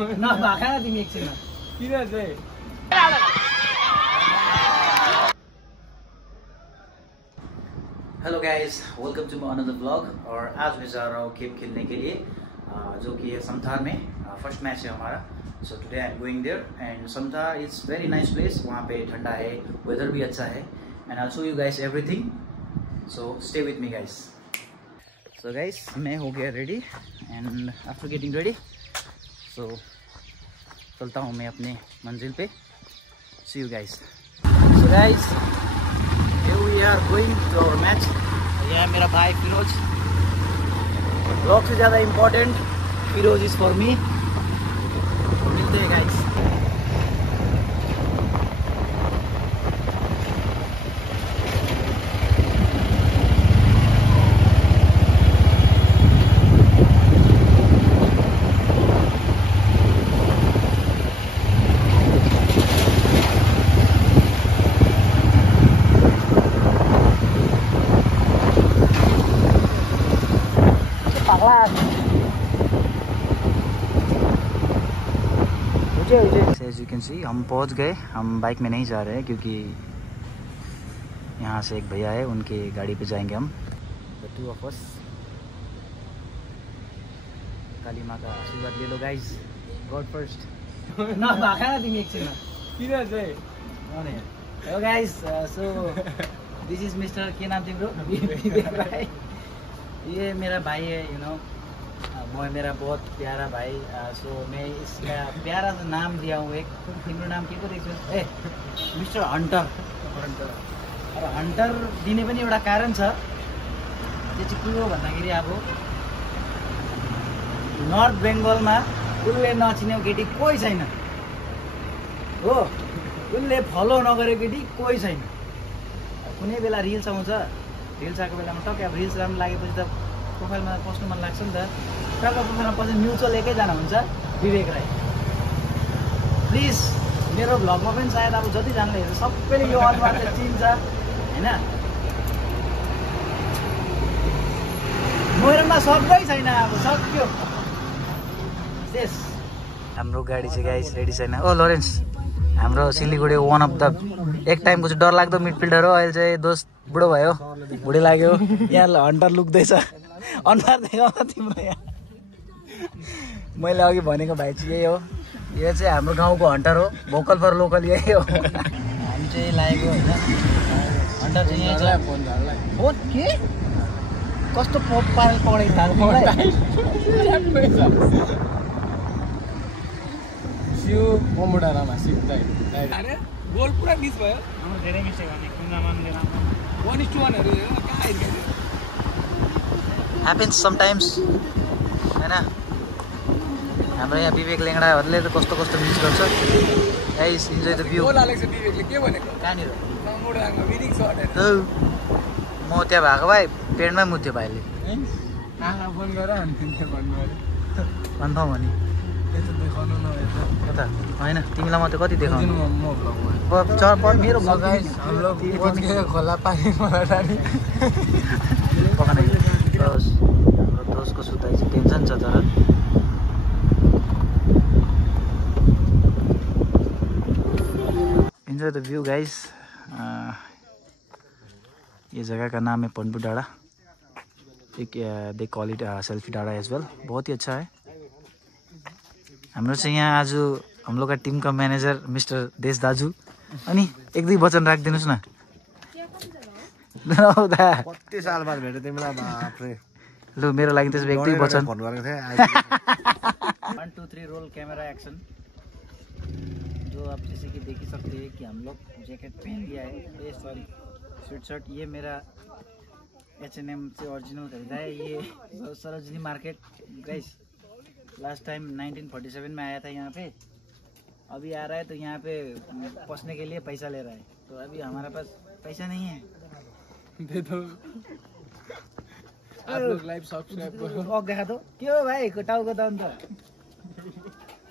नभागा तिमी एकछिन किन चाहिँ hello guys, welcome to my another blog. और आज मैं जा रहा हूँ खेप खेलने के लिए जो कि है समथार में। फर्स्ट मैच है हमारा। So today I am going there and समथार इट्स वेरी नाइस प्लेस। वहाँ पे ठंडा है, वेदर भी अच्छा है and I show you guys everything. So stay with me guys. So guys, मैं हो गया ready and after getting ready so चलता हूँ मैं अपने मंजिल पे। See you guys. So guys, here we are going to our match। यह मेरा भाई फिरोज। ब्लॉग से ज़्यादा important Firoz is for me. मिलते हैं guys. As you can see, हम पहुंच गए। हम बाइक में नहीं जा रहे हैं क्योंकि यहाँ से एक भैया है, उनके गाड़ी पे जाएंगे हम। The two of us। काली माँ का आशीर्वाद ले लो गाइज। God first। नभागा तिमी एकछिन किन चाहिँ hello guys, so this is mister के नाम तिम्रो? विवेक भाई। ये मेरा भाई है, यू नो मैं मेरा बहुत प्यारा भाई। सो मैं इसका प्यारा सा नाम दिया हूँ एक। तिम्रो नाम के को देख्छु? ए मिस्टर हन्टर। अब हन्टर दिने पनि एउटा कारण छ। त्यो चाहिँ के हो भन्दाखेरि अब नर्थ बेङ्गलमा उसले नचिन्ने केटी कोही छैन हो। उसले फलो नगरेको केटी कोही छैन। कुनै बेला रिल्स आउँछ, रिल्स आएको बेलामा टक्कै अब रिल्स राम्रो लागेपछि त प्रोफाइलमा पस्नु मन लाग्छ नि त। टक्क प्रोफाइलमा पस्नु म्युचुअल एकैजना हुन्छ, विवेक राई। प्लिज मेरो भ्लगमा पनि सायद अब जतिजनाले हेर्छ सबैले यो अनुहार चाहिँ चिन्छ होइन। मेरोमा सबै छैन, अब सक्यो शेष। हाम्रो गाडी चाहिँ गाइस रेडी छैन। ओ लोरेन्स, हाम्रो सिलगढी वान अफ द एक टाइमको चाहिँ डरलाग्दो मिडफिल्डर हो। अहिले चाहिँ दोस्त बुढो भयो, बुढी लाग्यो। यहाँ हन्टर लुक्दैछ। अनुहार देखाउन तिम्रो यहाँ। मैले अघि भनेको भाइ चाहिँ यही हो। यो चाहिँ हाम्रो गाउँको हन्टर हो। भोकल फर लोकल यही हो। हामी चाहिँ लागेको होइन। हन्टर चाहिँ यही छ। फोन के कस्तो पारेर पक्रेको थाहा मलाई। सिउ मोमोडारामा सिक्दै अरे गोल पुरा मिस भयो। हाम्रो धेरै मिस्टेक गर्ने कुनामानले राम्रो 1:1 हरू कहाँ आइदियो। ह्यापन्स समटाइम्स होइन। हाम्रो यहाँ विवेक लेङ्गडाहरूले त कस्तो कस्तो मिस गर्छ। Guys enjoy the view. Goal हालेको छ विवेकले। के भनेको? कहाँनिर? मोमोडारामा विनिङ शट हेर। म त्यहाँ भएको भए पेन्टमै मुथ्यो भाइले। आँखा फोन गर अनि तिमीले भन्नु अरे कन्फर्म हो नि। यता देखाउनु न यता। कता होइन, तिमीलाई म त कति देखाउनु। म भ्लगमा मेरो भ्लग गाइस हम लोग पहुंच गए खोला पानीमा। पकाने हाम्रो दोस्तको सुताइ चाहिँ टेन्सन छ तर एन्जॉय द व्यू गाइस। ये जगह का नाम है पनपू डाड़ा। एक दे कॉल इट सेल्फी डाड़ा एज वेल। बहुत ही अच्छा है। हाम्रो चाहिँ यहाँ आज हम लोग का टीम का मैनेजर मिस्टर देश दाजु। अनि एक दुई वचन राखिदिनुहोस् न। कति साल बाद भेटे तिमीलाई बाफ्रे। लु मेरो लागि त्यसो एक दुई वचन। 1 2 3 रोल कैमरा एक्शन। जो आप जैसे कि देख ही सकते हैं कि हम लोग जैकेट पहन लिया है। ये सॉरी स्वेट शर्ट। ये मेरा H&M से ओरिजिनल खरीदा है। ये Sarojini market guys. Last time 1947 में आया था यहाँ पे। अभी आ रहा है तो यहाँ पे पहुँचने के लिए पैसा ले रहा है। तो अभी हमारे पास पैसा नहीं है। दे दो आप लोग लाइव सब्सक्राइब करो। और देखा तो क्यों भाई कटाओ का दाम था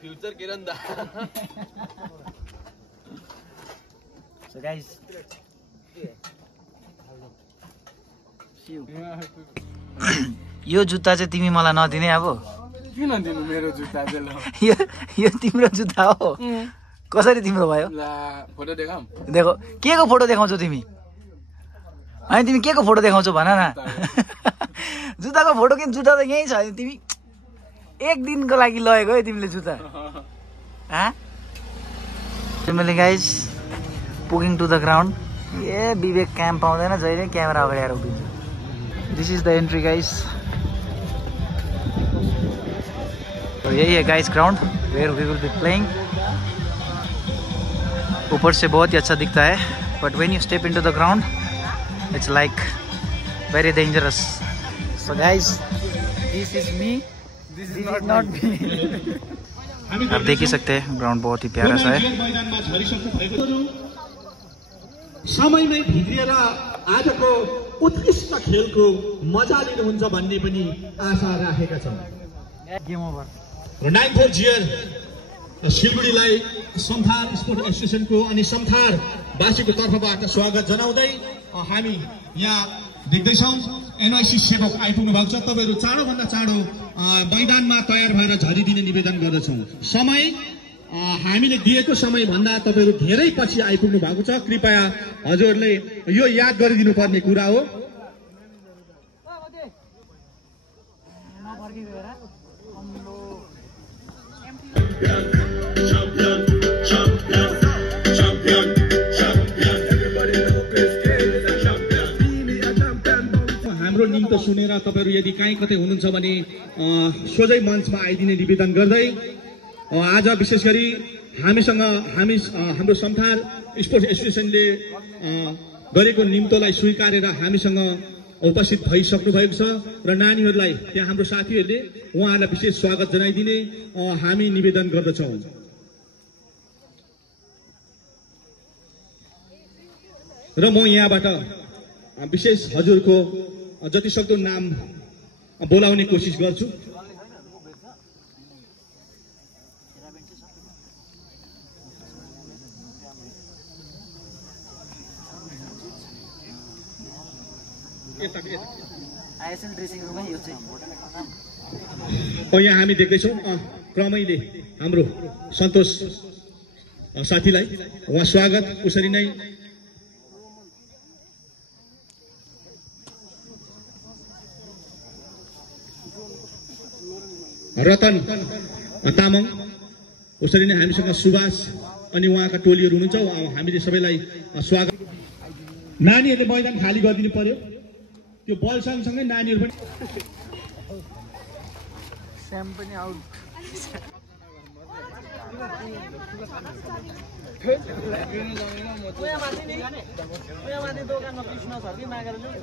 फ्यूचर किरण दा। सो गाइस यो जुत्ता चाहिँ तिमी मलाई नदिने अब। किन दिनु मेरो जुत्ता चाहिँ ल यो तिम्रो जुत्ता हो कसरी तिम्रो भयो ला फोटो देखाऊ देखो के को फोटो देखाउँछौ तिमी अनि तिमी के को फोटो देखाउँछौ भन न जुत्ताको फोटो किन जुत्ता त यही छ तिमी एक दिनको लागि लगेको है तिमीले जुत्ता तिमीले गाइस पुगिङ टु द ग्राउन्ड ए विवेक क्याम्प पाउँदैन जहिले क्यामेरा अगाडि आएर उभिन्छ this is the entry guys तो यही है guys ground where we will be playing ऊपर से बहुत ही अच्छा दिखता है but when you step into the ground it's like very dangerous so guys this is me this is not me आप देख ही सकते हैं ग्राउंड बहुत ही प्यारा सा है समयमै भित्रिएर आजको उत्कृष्ट खेलको मजा लिनुहुन्छ भन्ने पनि आशा राखेका छौं गेम ओभर 94 जियर सिलगढीलाई समथार स्पोर्ट एसोसिएसनको अनि समथार वासीको तर्फबाट स्वागत जनाउँदै हामी यहाँ देख्दैछौं एनआईसी सेवक आइपुग्नु भएको छ तपाईहरु चाँडोभन्दा चाँडो मैदानमा तयार भएर झरिदिने निवेदन गर्दछौं समय हामीले दिएको समय भन्दा तपाईहरु धेरै पछि आइपुग्नु भएको छ कृपया हजुरले यो याद गरिदिनु पर्ने कुरा हो हाम्रो निम्त सुनेर तपाईहरु यदि कहीँ कतै हुनुहुन्छ भने सोझै मञ्चमा आइदिने निवेदन गर्दै आज विशेष गरी हाम्रो समथार स्पोर्ट्स एसोसिएसनले गरेको निम्तोलाई स्वीकारेर हामीसँग उपस्थित भइसक्नु भएको छ र नानीहरूलाई त्यहाँ हाम्रो साथीहरूले उहाँहरूलाई विशेष स्वागत जनाइदिने हामी निवेदन गर्दछौं र म यहाँबाट विशेष हजुरको जति सक्दो नाम बोलाउने कोसिस गर्छु आइएसएल ड्रेसिङ रुम है यो चाहिँ यहाँ हामी देख्दैछौँ क्रमैले हाम्रो सन्तोष साथीलाई उहाँ स्वागत उसरी नै रतन तामाङ उसरी नै हामीसँग सुभाष अनि उहाँका टोलीहरू हुनुहुन्छ हामीले सबैलाई स्वागत नानीहरूले मैदान खाली गरिदिनु पर्यो त्यो बल सँगसँगै नानीहरू पनि स्याम पनि आउट दोकानमा कृष्ण छ कि मागेर ल्याउँछ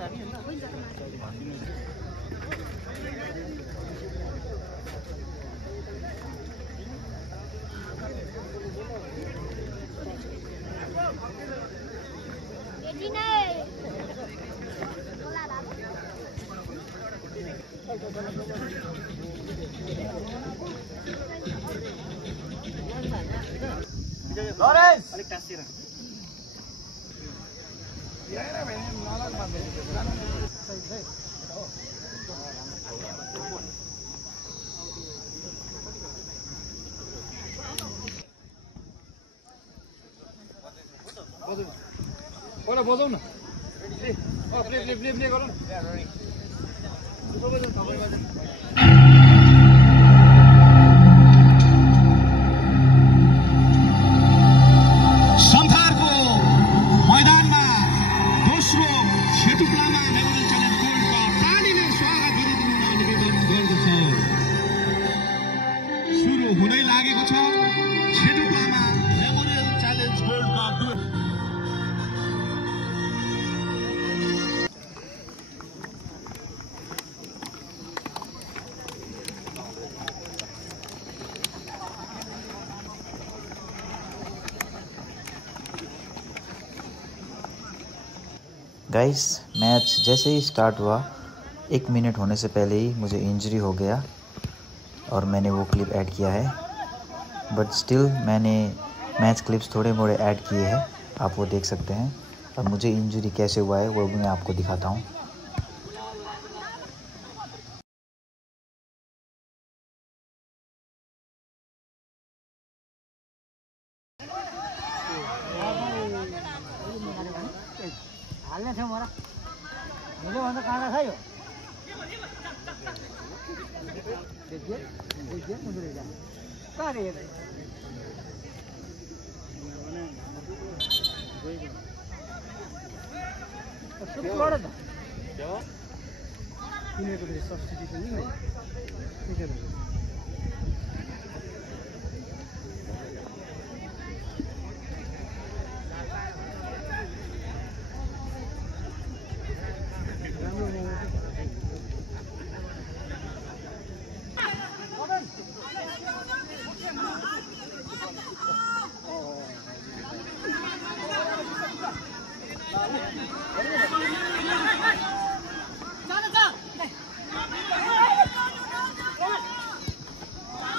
अलिक टाँसिएर बजाउ न प्ले गरौँ समथारको मैदानमा दोस्रो सेतुप्लामा मेमोरियल च्यालेन्ज गोल्डको तालीले स्वागत गरिदिनु निवेदन गर्दछौं सुरु हुनै लागेको छ सेतुप्लामा memorial challenge gold cup guys match जैसे ही स्टार्ट हुआ 1 मिनट होने से पहले ही मुझे इंजरी हो गया और मैंने वो क्लिप ऐड किया है बट स्टिल मैंने मैच क्लिप्स थोड़े मोड़े ऐड किए हैं आप वो देख सकते हैं अब मुझे इंजरी कैसे हुआ है वो भी मैं आपको दिखाता हूँ हाल्ने थियो मलाई हिजो भन्दा काँडा छ यो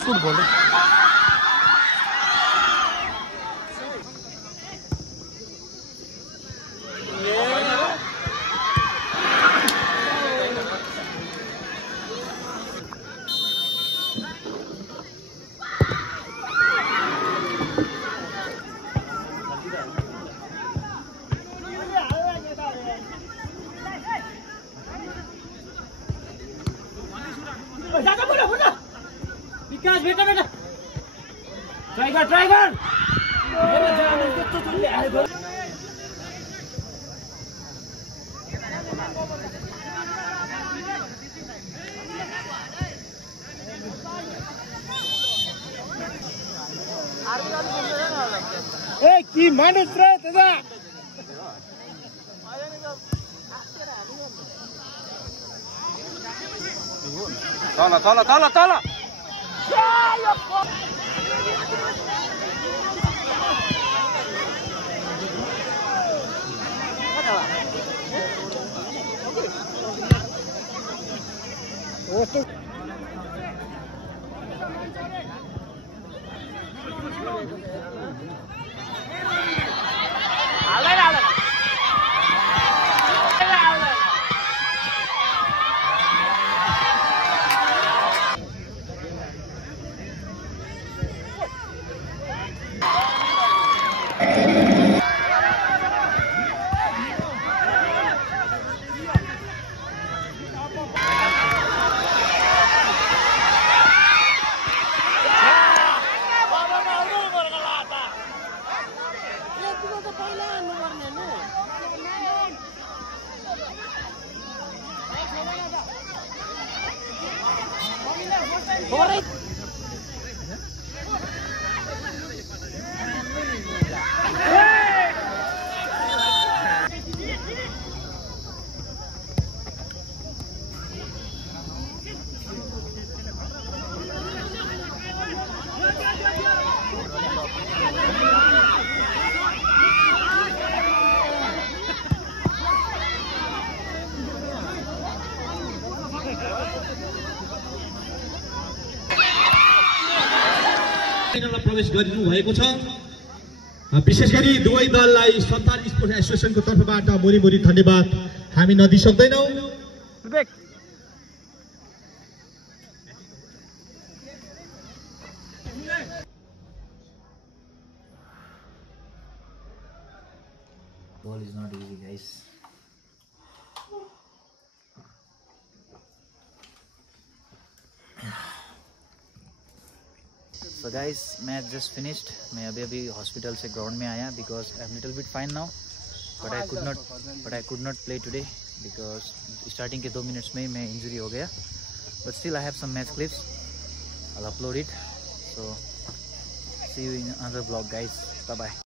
फुटबॉल विकास बेटा बेटा ट्राई कर की मानुस रे दादा तल प्रवेश गरिनु भएको छ। विशेष गरी दुवै दललाई सन्तान स्पोर्ट्स एसोसिएसनको तर्फबाट मुरी धन्यवाद हामी नदिइ सक्दैनौं। Ball is not easy, guys. So guys, match just finished. मैं अभी हॉस्पिटल से ग्राउंड में आया because I'm little bit fine now, but I could not play today because starting के 2 minutes में मैं injury हो गया. But still I have some match clips. I'll upload it. So see you in another vlog, guys. Bye bye.